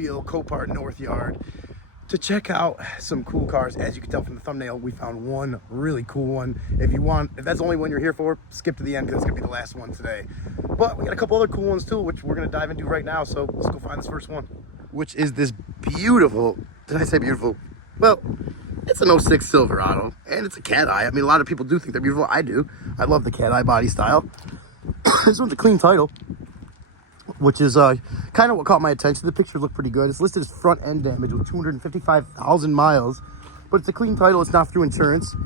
Mobile Copart North Yard to check out some cool cars. As you can tell from the thumbnail, we found one really cool one. If that's the only one you're here for, skip to the end because it's gonna be the last one today. But we got a couple other cool ones too, which we're gonna dive into right now. So let's go find this first one, which is this beautiful, did I say beautiful? Well, it's an 06 Silverado, and it's a cat eye. I mean, a lot of people do think they're beautiful. I do. I love the cat eye body style. This one's a clean title, which is kind of what caught my attention. The picture looked pretty good. It's listed as front end damage with 255,000 miles, but it's a clean title. It's not through insurance.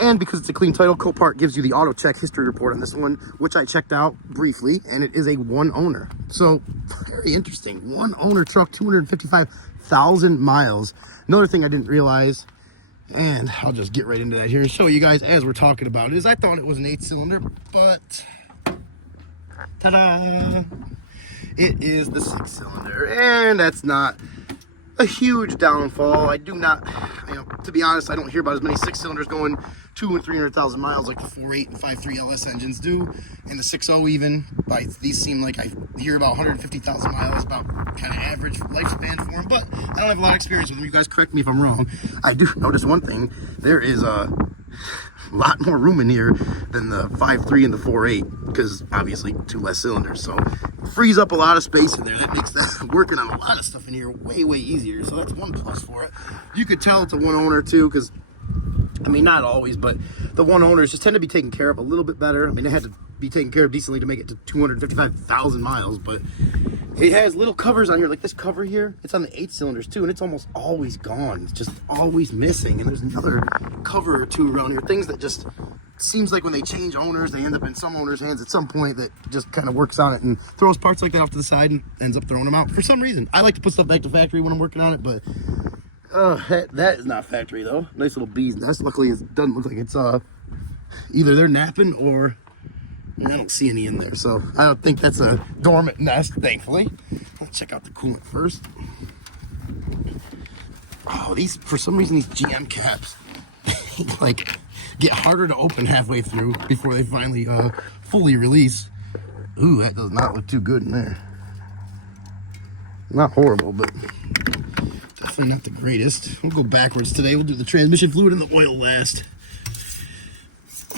And because it's a clean title, Copart gives you the auto check history report on this one, which I checked out briefly, and it is a one owner. So very interesting. One owner truck, 255,000 miles. Another thing I didn't realize, and I'll just get right into that here and show you guys as we're talking about it, is I thought it was an 8-cylinder, but ta-da! It is the 6-cylinder, and that's not a huge downfall. I do not, to be honest, I don't hear about as many 6-cylinders going 200,000 and 300,000 miles like the 4.8 and 5.3 LS engines do, and the 6.0 even. These seem like I hear about 150,000 miles, about kind of average lifespan for them, but I don't have a lot of experience with them. You guys correct me if I'm wrong. I do notice one thing. There is a lot more room in here than the 5.3 and the 4.8, because obviously 2 less cylinders, so it frees up a lot of space in there. That makes that working on a lot of stuff in here way easier, so that's one plus for it. You could tell it's a one owner too, because I mean, not always, but the one owners just tend to be taken care of a little bit better. I mean, they had to be taken care of decently to make it to 255,000 miles, but it has little covers on here, like this cover here. It's on the 8 cylinders too, and it's almost always gone. It's just always missing, and there's another cover or two around here. Things that just seems like when they change owners, they end up in some owners' hands at some point that just kind of works on it and throws parts like that off to the side and ends up throwing them out for some reason. I like to put stuff back to factory when I'm working on it, but that is not factory though. Nice little bee's nest. Luckily, it doesn't look like it's either they're napping or I don't see any in there, so I don't think that's a dormant nest, thankfully. Let's check out the coolant first. Oh, these, for some reason, these GM caps like get harder to open halfway through before they finally fully release. Ooh, that does not look too good in there. Not horrible, but definitely not the greatest. We'll go backwards today. We'll do the transmission fluid and the oil last.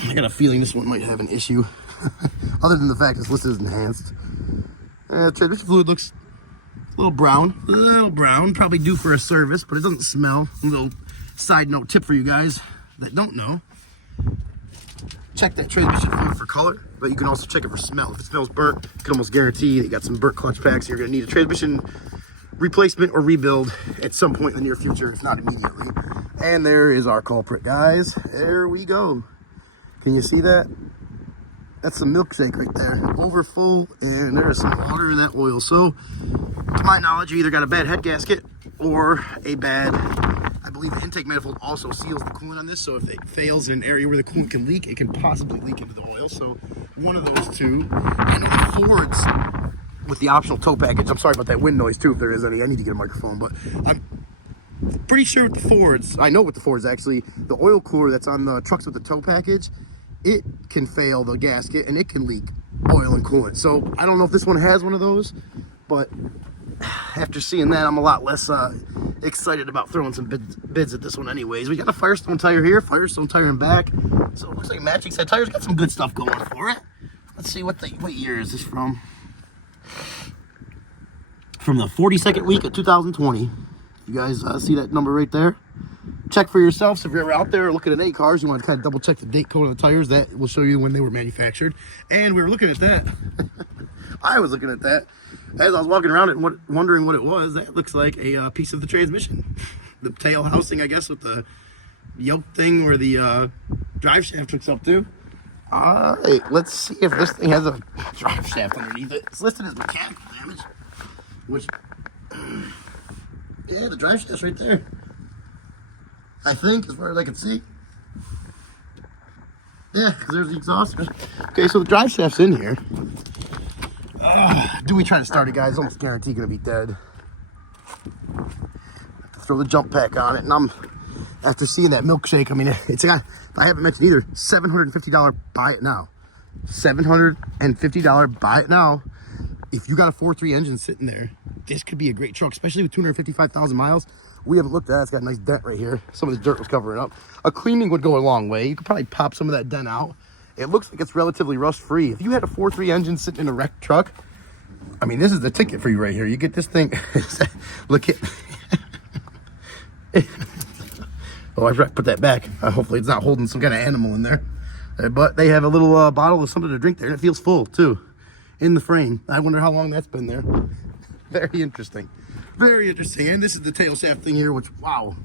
I got a feeling this one might have an issue. Other than the fact it's listed as enhanced. Transmission fluid looks a little brown, probably due for a service, but it doesn't smell. A little side note tip for you guys that don't know. Check that transmission fluid for color, but you can also check it for smell. If it smells burnt, you can almost guarantee that you got some burnt clutch packs. You're gonna need a transmission replacement or rebuild at some point in the near future, if not immediately. And there is our culprit, guys. There we go. Can you see that? That's a milkshake right there, over full, and there's some water in that oil. So, to my knowledge, you either got a bad head gasket or a bad, I believe the intake manifold also seals the coolant on this, so if it fails in an area where the coolant can leak, it can possibly leak into the oil. So, one of those two. I know the Fords, with the optional tow package, I'm sorry about that wind noise too, if there is any. I need to get a microphone, but I'm pretty sure with the Fords, I know with the Fords actually, the oil cooler that's on the trucks with the tow package, it can fail the gasket and it can leak oil and coolant. So I don't know if this one has one of those, but after seeing that, I'm a lot less excited about throwing some bids at this one anyways. We got a Firestone tire here, Firestone tire in back. So it looks like a matching set tires. Got some good stuff going for it. Let's see, what year is this from? From the 42nd week of 2020. You guys see that number right there? Check for yourselves if you're ever out there looking at any cars. You want to kind of double check the date code of the tires. That will show you when they were manufactured. And we were looking at that. I was looking at that as I was walking around it and wondering what it was. That looks like a piece of the transmission. The tail housing, I guess, with the yoke thing where the drive shaft hooks up to. All right, let's see if this thing has a drive shaft underneath it. It's listed as mechanical damage, which, yeah, the drive shaft's right there. I think, as far as I can see. Yeah, because there's the exhaust. Okay, so the drive shaft's in here. Do we try to start it, guys? Almost guaranteed going to be dead. Throw the jump pack on it, and after seeing that milkshake, I mean, it's got, I haven't mentioned either, $750 buy it now. $750 buy it now. If you got a 4.3 engine sitting there think this could be a great truck, especially with 255,000 miles. We haven't looked at it. It's got a nice dent right here. Some of the dirt was covering up. A cleaning would go a long way. You could probably pop some of that dent out. It looks like it's relatively rust-free. If you had a 4.3 engine sitting in a wrecked truck, I mean, this is the ticket for you right here. You get this thing. Look at. Oh, I forgot to put that back. Hopefully it's not holding some kind of animal in there. But they have a little bottle of something to drink there, and it feels full too, in the frame. I wonder how long that's been there. Very interesting. Very interesting. And this is the tail shaft thing here, which, wow.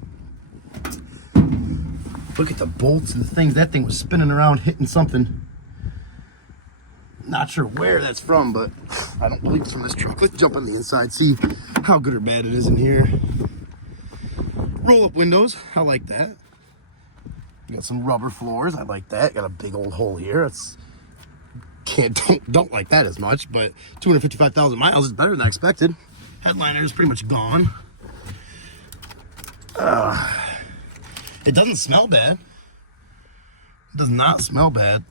Look at the bolts and the things. That thing was spinning around, hitting something. Not sure where that's from, but I don't believe it's from this truck. Let's jump on the inside, see how good or bad it is in here. Roll up windows. I like that. You got some rubber floors. I like that. Got a big old hole here. It's don't like that as much, but 255,000 miles is better than I expected. Headliner is pretty much gone. It doesn't smell bad. It does not smell bad.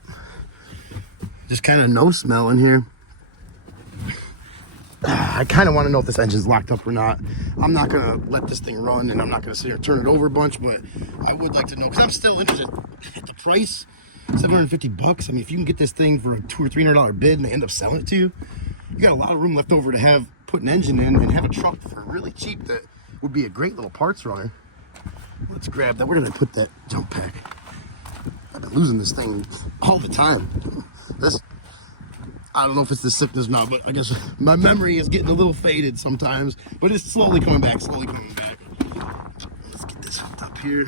Just kind of no smell in here. I kind of want to know if this engine's locked up or not. I'm not going to let this thing run, and I'm not going to sit here and turn it over a bunch, but I would like to know, because I'm still interested at the price. $750. I mean, if you can get this thing for a $200 or $300 bid and they end up selling it to you, you got a lot of room left over to have put an engine in and have a truck for really cheap that would be a great little parts runner. Let's grab that. Where did I put that jump pack? I've been losing this thing all the time. I don't know if it's the sickness or not, but I guess my memory is getting a little faded sometimes, but it's slowly coming back, slowly coming back. Let's get this hooked up here.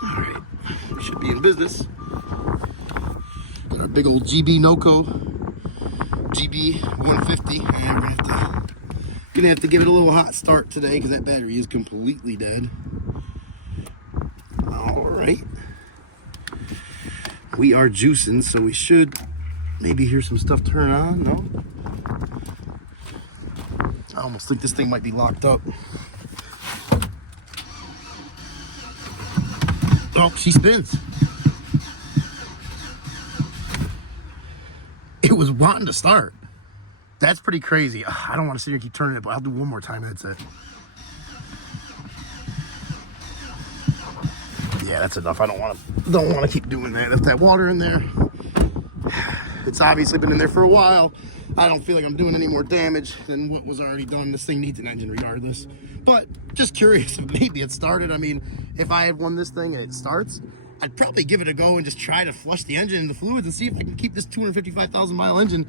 All right, we should be in business. Got our big old GB NOCO GB 150, and we're gonna have to give it a little hot start today because that battery is completely dead. All right. We are juicing, so we should maybe hear some stuff turn on. No? I almost think this thing might be locked up. Oh, she spins. It was wanting to start. That's pretty crazy. I don't want to sit here and keep turning it, but I'll do one more time. That's it. Yeah, that's enough. I don't want to keep doing that. If that water in there, it's obviously been in there for a while. I don't feel like I'm doing any more damage than what was already done. This thing needs an engine regardless. But just curious if maybe it started. I mean, if I had won this thing and it starts, I'd probably give it a go and just try to flush the engine and the fluids and see if I can keep this 255,000 mile engine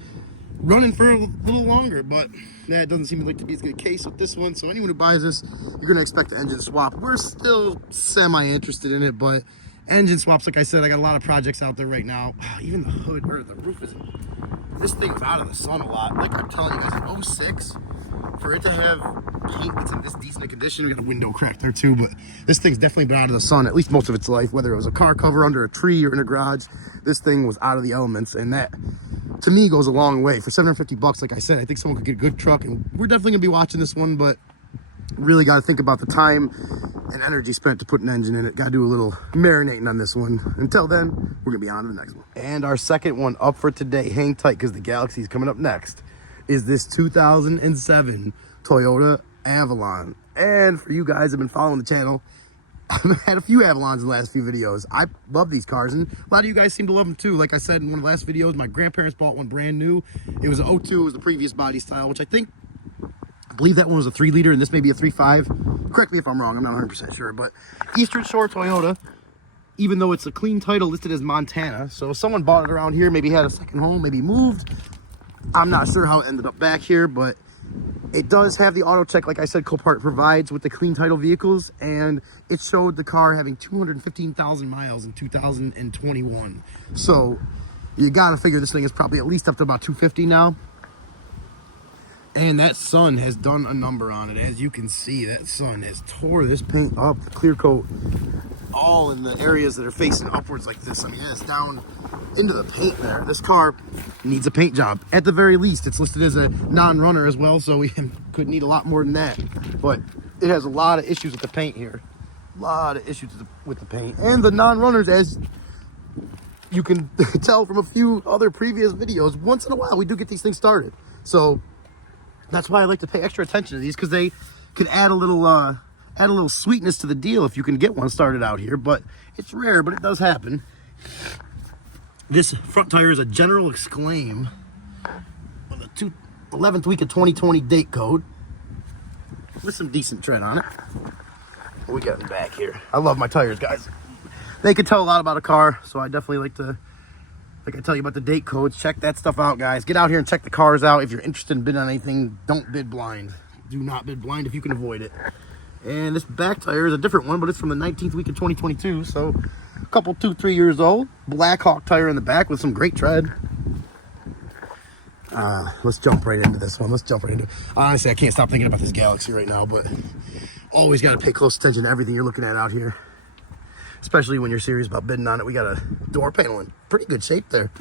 running for a little longer. But that doesn't seem like to be the case with this one. So anyone who buys this, you're going to expect the engine swap. We're still semi-interested in it, but engine swaps, like I said, I got a lot of projects out there right now. Even the hood or the roof isn't. This thing's out of the sun a lot. Like I'm telling you guys, in 06, for it to have paint that's in this decent a condition, we got a window crack there too, but this thing's definitely been out of the sun at least most of its life, whether it was a car cover under a tree or in a garage. This thing was out of the elements, and that to me goes a long way. For $750, like I said, I think someone could get a good truck, and we're definitely gonna be watching this one, but really got to think about the time and energy spent to put an engine in it. Got to do a little marinating on this one. Until then, we're gonna be on to the next one. And our second one up for today, hang tight because the Galaxie is coming up next, is this 2007 Toyota Avalon. And for you guys that have been following the channel, I've had a few Avalons in the last few videos. I love these cars, and a lot of you guys seem to love them too. Like I said in one of the last videos, my grandparents bought one brand new. It was an 02, it was the previous body style, which I believe that one was a 3-liter, and this may be a 3.5. Correct me if I'm wrong, I'm not 100% sure. But Eastern Shore Toyota, even though it's a clean title listed as Montana, so if someone bought it around here, maybe had a second home, maybe moved. I'm not sure how it ended up back here, but it does have the auto check, like I said, Copart provides with the clean title vehicles, and it showed the car having 215,000 miles in 2021. So you gotta figure this thing is probably at least up to about 250 now. And that sun has done a number on it. As you can see, that sun has tore this paint up, the clear coat, all in the areas that are facing upwards like this. I mean, it's down into the paint there. This car needs a paint job. At the very least, it's listed as a non-runner as well, so we could need a lot more than that. But it has a lot of issues with the paint here. A lot of issues with the paint. And the non-runners, as you can tell from a few other previous videos, once in a while we do get these things started. So that's why I like to pay extra attention to these, because they could add a little sweetness to the deal if you can get one started out here. But it's rare, but it does happen. This front tire is a General Exclaim with a 11th week of 2020 date code with some decent tread on it. What we got in the back here? I love my tires, guys. They can tell a lot about a car, so I definitely like to, like I tell you about the date codes, check that stuff out, guys. Get out here and check the cars out. If you're interested in bidding on anything, don't bid blind. Do not bid blind if you can avoid it. And this back tire is a different one, but it's from the 19th week of 2022, so a couple, 2-3 years old. Black Hawk tire in the back with some great tread. Let's jump right into this one. Let's jump right into it. Honestly, I can't stop thinking about this Galaxie right now, but always got to pay close attention to everything you're looking at out here, especially when you're serious about bidding on it. We got a door panel in pretty good shape there.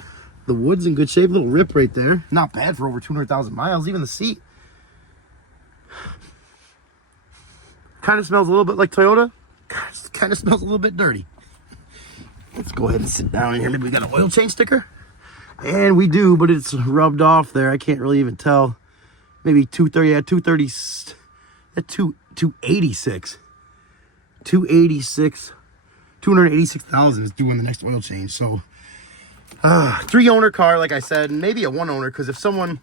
The wood's in good shape. Little rip right there. Not bad for over 200,000 miles. Even the seat kind of smells a little bit like Toyota. Kind of smells a little bit dirty. Let's go ahead and sit down in here. Maybe we got an oil change sticker. And we do, but it's rubbed off there. I can't really even tell. Maybe 230, yeah, 230, at 286. 286,000 is due on the next oil change. So, 3-owner car, like I said, maybe a 1-owner, because if you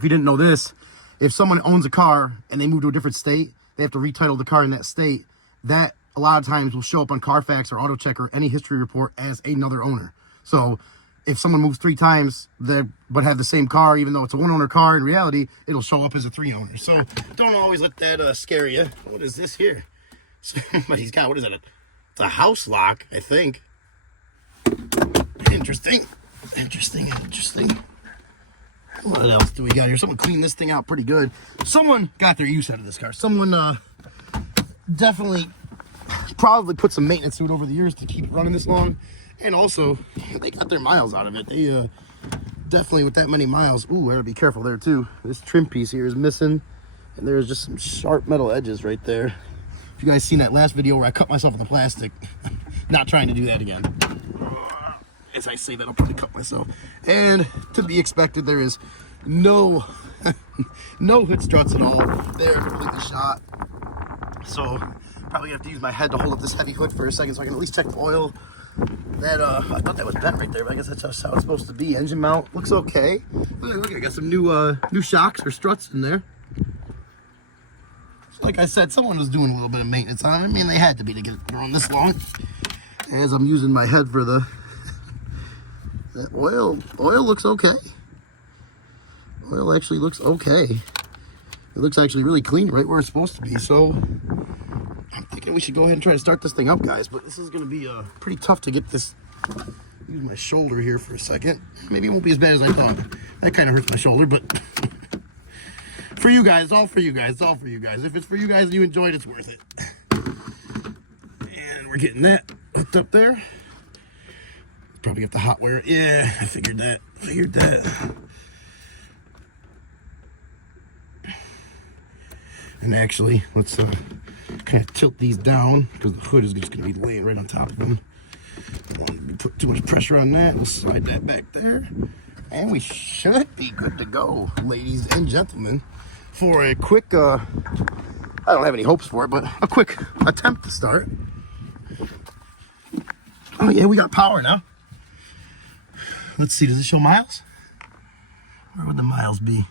didn't know this, if someone owns a car and they move to a different state, they have to retitle the car in that state. That a lot of times will show up on Carfax or AutoCheck or any history report as another owner. So if someone moves 3 times but have the same car, even though it's a 1-owner car, in reality, it'll show up as a 3-owner. So don't always let that scare you. What is this here? Somebody's got, what is it? It's a house lock, I think. Interesting. What else do we got here? Someone cleaned this thing out pretty good. Someone got their use out of this car. Someone definitely probably put some maintenance to it over the years to keep it running this long. And also, they got their miles out of it. They definitely, with that many miles, ooh, I gotta be careful there too. This trim piece here is missing, and there's just some sharp metal edges right there. If you guys seen that last video where I cut myself with the plastic, not trying to do that again. As I say that, I'll probably cut myself. And to be expected, there is no hood struts at all. They're completely shot. So probably have to use my head to hold up this heavy hood for a second so I can at least check the oil. That I thought that was bent right there, but I guess that's just how it's supposed to be. Engine mount looks okay. Look, I got some new shocks or struts in there. Like I said, someone was doing a little bit of maintenance on it. I mean, they had to be to get it going this long. As I'm using my head for the that oil looks okay. Oil actually looks okay. It looks actually really clean right where it's supposed to be. So I'm thinking we should go ahead and try to start this thing up, guys. But this is going to be pretty tough to get this. Use my shoulder here for a second. Maybe it won't be as bad as I thought. That kind of hurts my shoulder, but for you guys, all for you guys, it's all for you guys. If it's for you guys and you enjoyed, it's worth it. And we're getting that hooked up there. Probably got the hot wire. Yeah, I figured that. And actually, let's kind of tilt these down because the hood is just going to be laying right on top of them. Don't want to put too much pressure on that. We'll slide that back there. And we should be good to go, ladies and gentlemen, for a quick, I don't have any hopes for it, but a quick attempt to start. Oh yeah, we got power now. Let's see, does it show miles? Where would the miles be?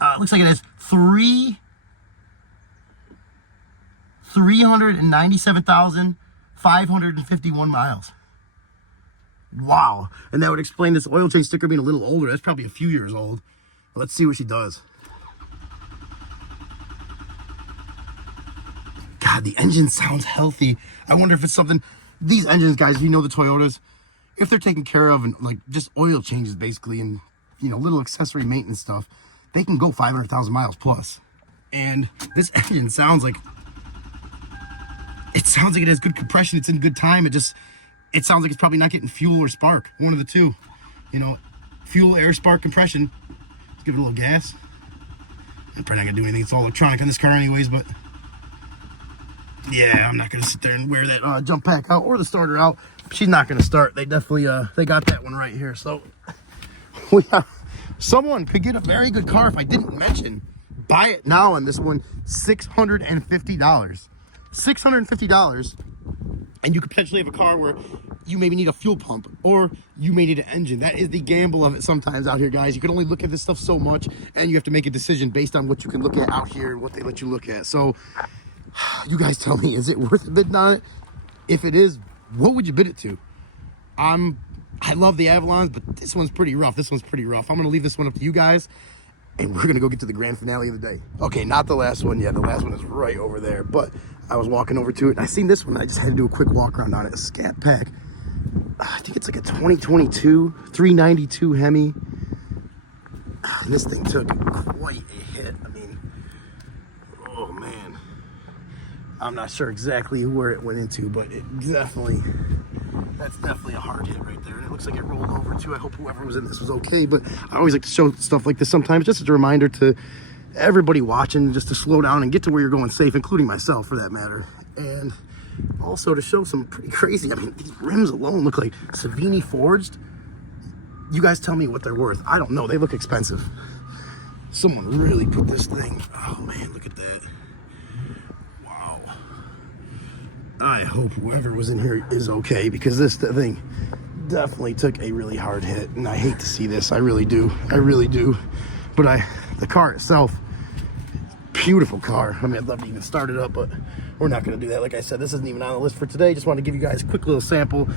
It looks like it has 397,551 miles. Wow. And that would explain this oil change sticker being a little older. That's probably a few years old. Let's see what she does. God, the engine sounds healthy. I wonder if it's something... These engines, guys, you know the Toyotas, if they're taken care of and like just oil changes basically and, you know, little accessory maintenance stuff, they can go 500,000 miles plus. And this engine sounds like... It sounds like it has good compression. It's in good time. It sounds like it's probably not getting fuel or spark. One of the two. You know, fuel, air, spark, compression. Let's give it a little gas. I'm probably not going to do anything. It's all electronic in this car anyways, but... Yeah, I'm not going to sit there and wear that jump pack out or the starter out. she's not going to start. They definitely, they got that one right here. So someone could get a very good car if I didn't mention. Buy it now on this one, $650. $650. And you could potentially have a car where you maybe need a fuel pump or you may need an engine. That is the gamble of it sometimes out here, guys. You can only look at this stuff so much, and you have to make a decision based on what you can look at out here and what they let you look at. So you guys tell me, is it worth bidding on it? If it is, what would you bid it to? I love the Avalons, but this one's pretty rough. This one's pretty rough. I'm going to leave this one up to you guys, and we're going to go get to the grand finale of the day. Okay, not the last one. Yeah, the last one is right over there, but I was walking over to it, and I seen this one. I just had to do a quick walk around on it. A Scat Pack. I think it's like a 2022 392 Hemi. And this thing took quite a hit. I mean, oh man. I'm not sure exactly where it went into, but that's definitely a hard hit right there. And it looks like it rolled over too. I hope whoever was in this was okay, but I always like to show stuff like this sometimes, just as a reminder to everybody watching, just to slow down and get to where you're going safe, including myself for that matter. And also to show some pretty crazy, I mean, these rims alone look like Savini forged. You guys tell me what they're worth. I don't know, they look expensive. Someone really put this thing, oh man, look at that. Wow. I hope whoever was in here is okay, because this thing definitely took a really hard hit, and I hate to see this. I really do. But the car itself, beautiful car. I mean, I'd love to even start it up, but we're not going to do that. Like I said, this isn't even on the list for today. Just want to give you guys a quick little sample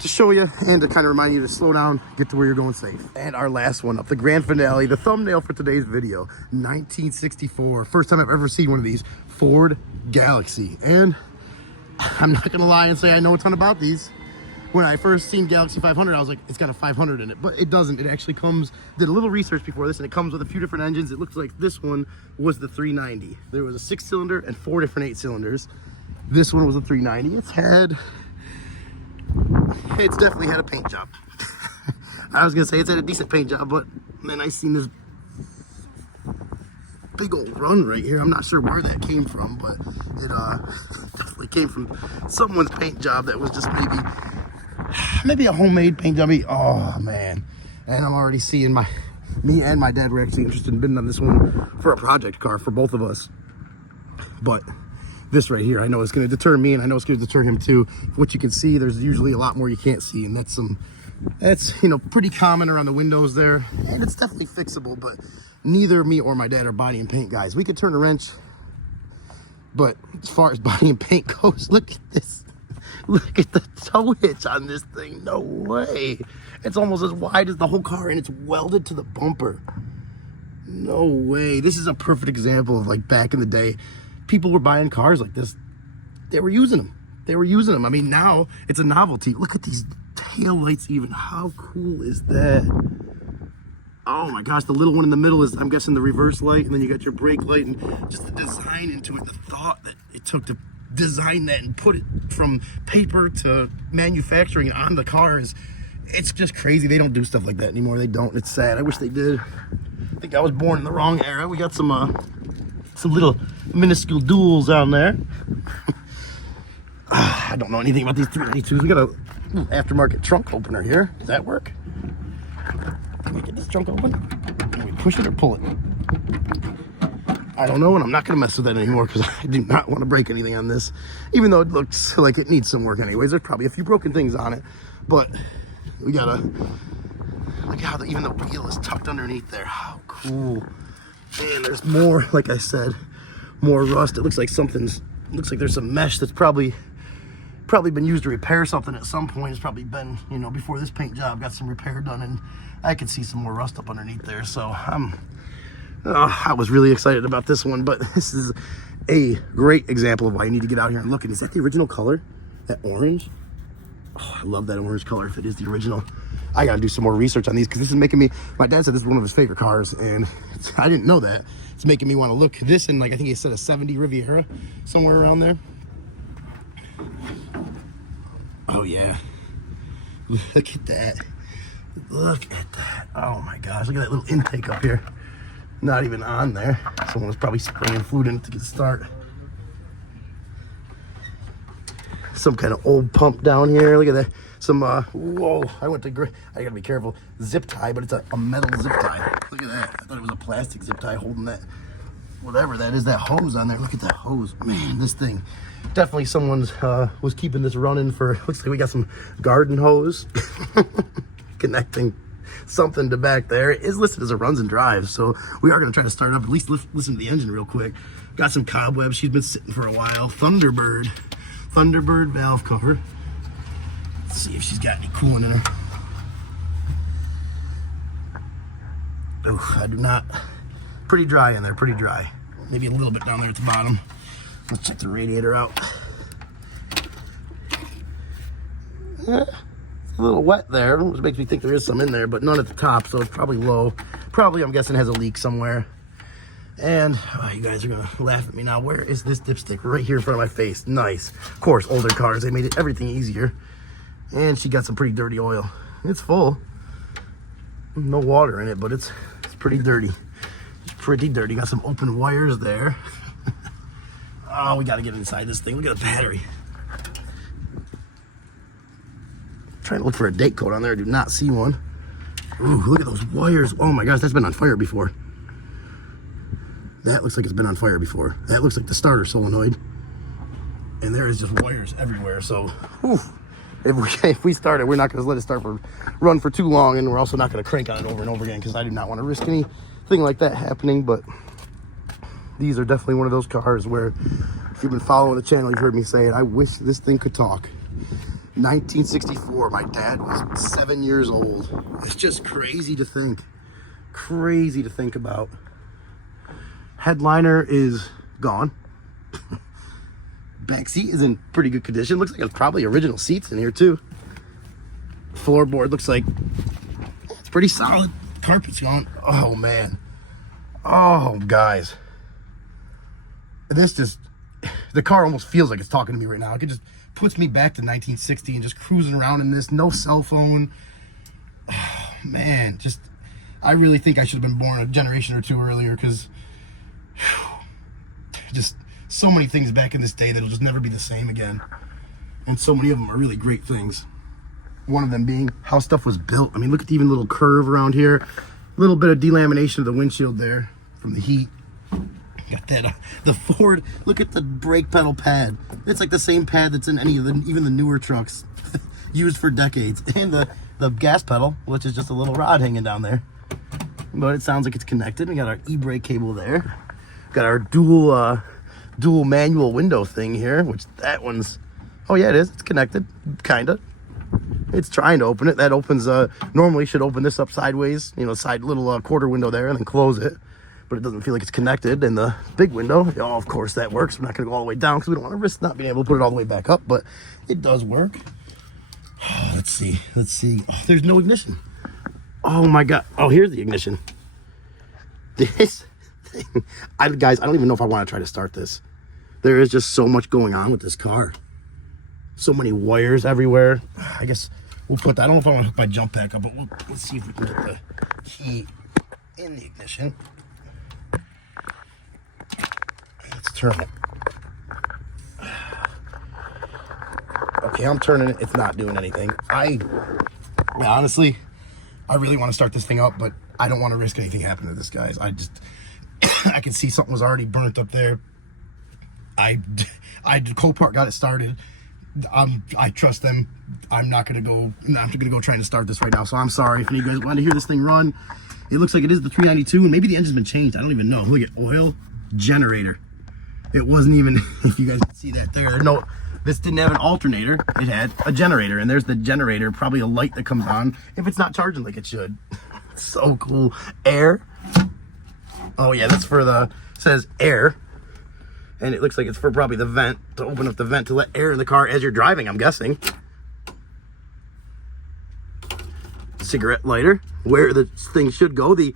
to show you and to kind of remind you to slow down, get to where you're going safe. And our last one up, the grand finale, the thumbnail for today's video, 1964. First time I've ever seen one of these, Ford Galaxie. And I'm not going to lie and say I know a ton about these. When I first seen Galaxie 500, I was like, it's got a 500 in it, but it doesn't. It actually comes, did a little research before this, and it comes with a few different engines. It looks like this one was the 390. There was a 6-cylinder and 4 different 8-cylinders. This one was a 390. It's definitely had a paint job. I was gonna say it's had a decent paint job, but then I seen this big old run right here. I'm not sure where that came from, but it definitely came from someone's paint job that was just maybe a homemade paint job. Oh man. And I'm already seeing me and my dad were actually interested in bidding on this one for a project car for both of us. But this right here, I know it's going to deter me, and I know it's going to deter him too. What you can see, there's usually a lot more you can't see, and that's you know, pretty common around the windows there, and it's definitely fixable. But neither me or my dad are body and paint guys. We could turn a wrench, but as far as body and paint goes, look at this. Look at the toe hitch on this thing. No way. It's almost as wide as the whole car, and it's welded to the bumper. No way. This is a perfect example of, like, back in the day, people were buying cars like this. They were using them. I mean, now it's a novelty. Look at these tail lights even. How cool is that? Oh my gosh, the little one in the middle is, I'm guessing, the reverse light, and then you got your brake light, and just the design into it, the thought that it took to design that and put it from paper to manufacturing it on the cars. It's just crazy. They don't do stuff like that anymore. They don't. It's sad. I wish they did. I think I was born in the wrong era. We got some little minuscule duels down there. I don't know anything about these 392s. We got a aftermarket trunk opener here. Does that work? Can we get this trunk open? Can we push it or pull it? I don't know, and I'm not going to mess with that anymore because I do not want to break anything on this. Even though it looks like it needs some work anyways. There's probably a few broken things on it. But we got to... Look how even the wheel is tucked underneath there. How cool. Man, there's more, like I said, more rust. It looks like there's some mesh that's probably been used to repair something at some point. It's probably been, you know, before this paint job got some repair done, and I could see some more rust up underneath there. So I was really excited about this one, but this is a great example of why you need to get out here and look. And is that the original color? That orange? Oh, I love that orange color if it is the original. I gotta do some more research on these because this is making me, my dad said this is one of his favorite cars, and I didn't know that. It's making me want to look this, and like I think he said a 70 Riviera, somewhere around there. Oh yeah, look at that. Look at that. Oh my gosh, look at that little intake up here. Not even on there. Someone was probably spraying fluid in it to get started. some kind of old pump down here. Look at that. Some, whoa, I gotta be careful. Zip tie, but it's a metal zip tie. Look at that. I thought it was a plastic zip tie holding that, whatever that is, that hose on there. Look at that hose. Man, this thing. Definitely someone's, was keeping this running for, looks like we got some garden hose connecting something to back there. It is listed as a runs and drives, so we are gonna try to start up, at least listen to the engine real quick. Got some cobwebs. She's been sitting for a while. Thunderbird valve cover. Let's see if she's got any coolant in her. Oh, I do not. Pretty dry in there, pretty dry. Maybe a little bit down there at the bottom. Let's check the radiator out. A little wet there, which makes me think there is some in there, but none at the top, so it's probably low. Probably, I'm guessing, has a leak somewhere. And you guys are gonna laugh at me now. Where is this dipstick? Right here in front of my face. Nice. Of course, older cars, they made it everything easier. And she got some pretty dirty oil. It's full. No water in it, but it's pretty dirty. It's pretty dirty. Got some open wires there. Oh, we gotta get inside this thing. Look at the battery. Trying to look for a date code on there. I do not see one. Ooh, look at those wires. Oh my gosh, that's been on fire before. That looks like it's been on fire before. That looks like the starter solenoid. And there is just wires everywhere. So, whew, if we start it, we're not going to let it run for too long. And we're also not going to crank on it over and over again because I do not want to risk anything like that happening. But these are definitely one of those cars where, if you've been following the channel, you've heard me say it. I wish this thing could talk. 1964. My dad was 7 years old. It's just crazy to think. Crazy to think about. Headliner is gone. Back seat is in pretty good condition. Looks like it's probably original seats in here too. Floorboard looks like it's pretty solid. Carpet's gone. Oh man. Oh guys. This just, the car almost feels like it's talking to me right now. It just puts me back to 1960 and just cruising around in this. No cell phone. Oh man, just, I really think I should have been born a generation or two earlier because just so many things back in this day that'll just never be the same again. And so many of them are really great things. One of them being how stuff was built. I mean, look at the even little curve around here. A little bit of delamination of the windshield there from the heat. Got that, the Ford, look at the brake pedal pad. It's like the same pad that's in any of the, even the newer trucks used for decades. And the gas pedal, which is just a little rod hanging down there. But it sounds like it's connected. We got our e-brake cable there. Got our dual manual window thing here, which that one's, oh yeah, it is. It's connected, kinda. It's trying to open it. That opens, normally should open this up sideways, you know, side little quarter window there and then close it. But it doesn't feel like it's connected. And the big window, oh, of course that works. We're not gonna go all the way down because we don't want to risk not being able to put it all the way back up, but it does work. Oh, let's see. Oh, there's no ignition. Oh my God. Oh, here's the ignition. This thing. Guys, I don't even know if I want to try to start this. There is just so much going on with this car. So many wires everywhere. I guess we'll put that. I don't know if I want to hook my jump pack up, but let's see if we can get the key in the ignition. Let's turn it. Okay, I'm turning it. It's not doing anything. Honestly, I really want to start this thing up, but I don't want to risk anything happening to this, guys. I can see something was already burnt up there. Copart got it started. I trust them. I'm not gonna go trying to start this right now. So I'm sorry if any of you guys want to hear this thing run. It looks like it is the 392, and maybe the engine's been changed. I don't even know. Look at oil generator. It wasn't even, if you guys can see that there. No, this didn't have an alternator. It had a generator, and there's the generator. Probably a light that comes on if it's not charging like it should. So cool. Air. Oh yeah, that's for the, says air. And it looks like it's for probably the vent, to open up the vent to let air in the car as you're driving, I'm guessing. Cigarette lighter, where the thing should go. The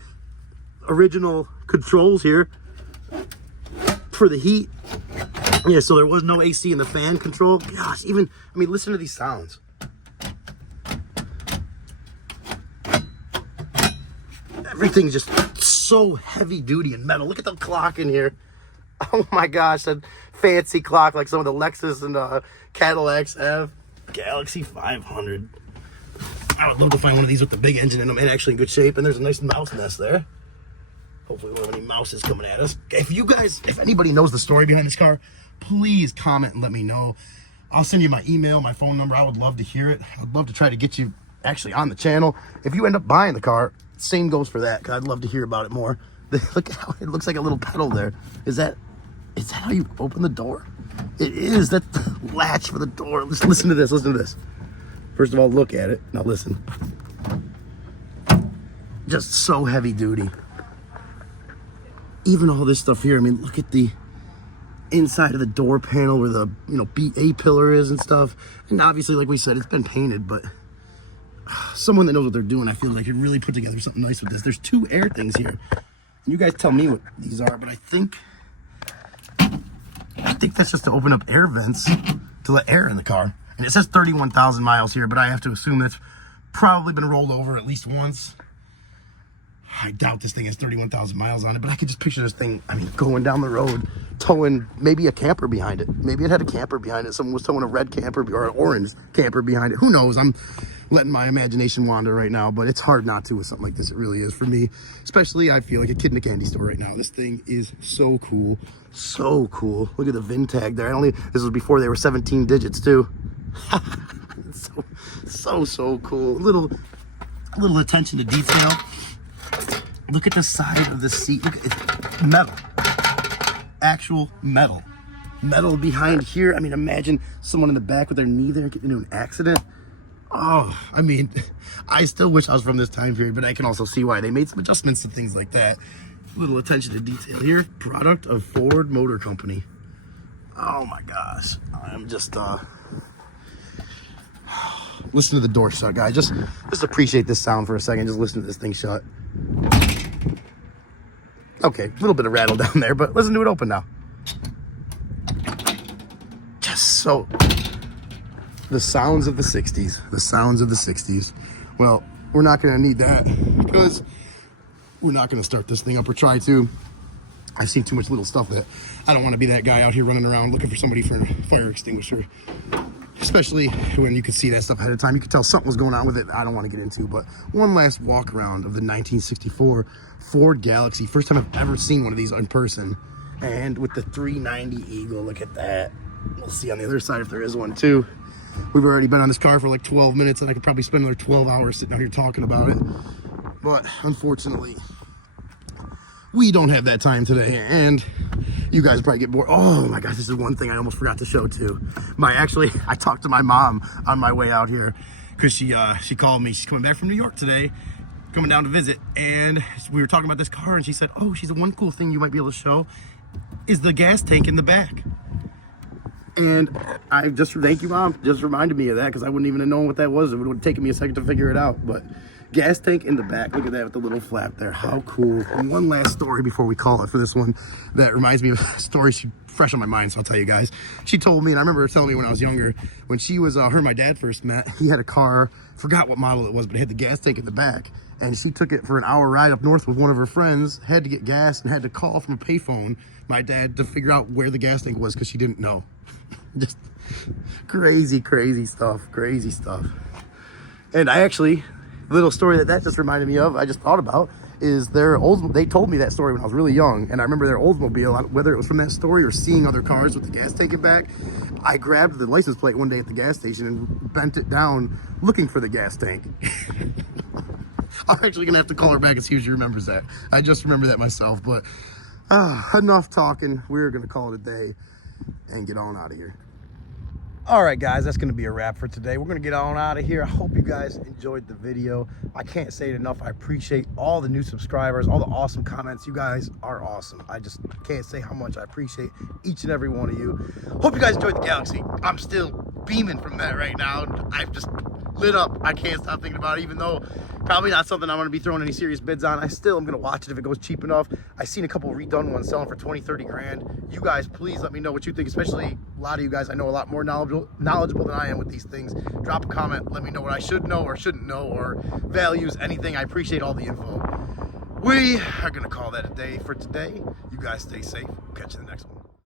original controls here for the heat. Yeah, so there was no AC in the fan control. Gosh, even, I mean, listen to these sounds. Everything's just so heavy duty and metal. Look at the clock in here. Oh my gosh, that fancy clock like some of the Lexus and Cadillacs have. Galaxie 500. I would love to find one of these with the big engine in them and actually in good shape. And there's a nice mouse nest there. Hopefully we don't have any mouses coming at us. If anybody knows the story behind this car, please comment and let me know. I'll send you my email, my phone number. I would love to hear it. I'd love to try to get you actually on the channel. If you end up buying the car, same goes for that, because I'd love to hear about it more. Look at how it looks like a little pedal there. Is that how you open the door? It is. That's the latch for the door. Listen to this. Listen to this. First of all, look at it. Now listen. Just so heavy duty. Even all this stuff here. I mean, look at the inside of the door panel where the A pillar is and stuff. And obviously, like we said, it's been painted, but someone that knows what they're doing, I feel like could really put together something nice with this. There's two air things here. And you guys tell me what these are, but I think that's just to open up air vents to let air in the car. And it says 31,000 miles here, but I have to assume that's probably been rolled over at least once. I doubt this thing has 31,000 miles on it, but I could just picture this thing, going down the road, towing maybe a camper behind it. Maybe it had a camper behind it. Someone was towing a red camper or an orange camper behind it. Who knows? I'm letting my imagination wander right now, but it's hard not to with something like this. It really is for me. Especially, I feel like a kid in a candy store right now. This thing is so cool. So cool. Look at the VIN tag there. This was before they were 17 digits too. so cool. A little attention to detail. Look at the side of the seat. Look, it's metal. Actual metal. Metal behind here. Imagine someone in the back with their knee there getting into an accident. Oh, I still wish I was from this time period, but I can also see why they made some adjustments to things like that. Little attention to detail here. Product of Ford Motor Company. Oh my gosh. I'm just listen to the door shut, guys. Just appreciate this sound for a second. Just listen to this thing shut. Okay, a little bit of rattle down there, but listen to it open now. Just so... the sounds of the 60s. The sounds of the 60s. Well, we're not going to need that because we're not going to start this thing up or try to. I've seen too much little stuff that I don't want to be that guy out here running around looking for somebody for a fire extinguisher. Especially when you could see that stuff ahead of time. You could tell something was going on with it I don't want to get into. But one last walk around of the 1964 Ford Galaxie. First time I've ever seen one of these in person. And with the 390 Eagle, look at that. We'll see on the other side if there is one too. We've already been on this car for like 12 minutes and I could probably spend another 12 hours sitting out here talking about it. But unfortunately, we don't have that time today, and you guys probably get bored. Oh my gosh, this is one thing I almost forgot to show too. I talked to my mom on my way out here because she called me. She's coming back from New York today, coming down to visit, and we were talking about this car, and she said, oh, she's the one cool thing you might be able to show is the gas tank in the back. And I just, thank you, Mom, just reminded me of that because I wouldn't even have known what that was. It would have taken me a second to figure it out. But gas tank in the back, look at that with the little flap there. How cool. And one last story before we call it for this one that reminds me of a story fresh on my mind, so I'll tell you guys. She told me, and I remember her telling me when I was younger, when she was, her and my dad first met, he had a car, forgot what model it was, but it had the gas tank in the back. And she took it for an hour ride up north with one of her friends, had to get gas, and had to call from a payphone, my dad, to figure out where the gas tank was because she didn't know. Just crazy stuff. And I actually, a little story that just reminded me of, I just thought about, is they told me that story when I was really young, and I remember their Oldsmobile, whether it was from that story or seeing other cars with the gas tank in back, I grabbed the license plate one day at the gas station and bent it down looking for the gas tank. I'm actually gonna have to call her back and see if she remembers that. I just remember that myself, but enough talking. We're gonna call it a day and get on out of here. All right, guys, that's going to be a wrap for today. We're going to get on out of here. I hope you guys enjoyed the video. I can't say it enough. I appreciate all the new subscribers, all the awesome comments. You guys are awesome. I just can't say how much I appreciate each and every one of you. Hope you guys enjoyed the Galaxie. I'm still beaming from that right now. I've just lit up. I can't stop thinking about it, even though probably not something I'm going to be throwing any serious bids on. I still am going to watch it if it goes cheap enough. I've seen a couple redone ones selling for 20, 30 grand. You guys, please let me know what you think, especially a lot of you guys I know a lot more knowledgeable than I am with these things. Drop a comment, let me know what I should know or shouldn't know, or values, anything. I appreciate all the info. we are going to call that a day for today. You guys stay safe. We'll catch you in the next one.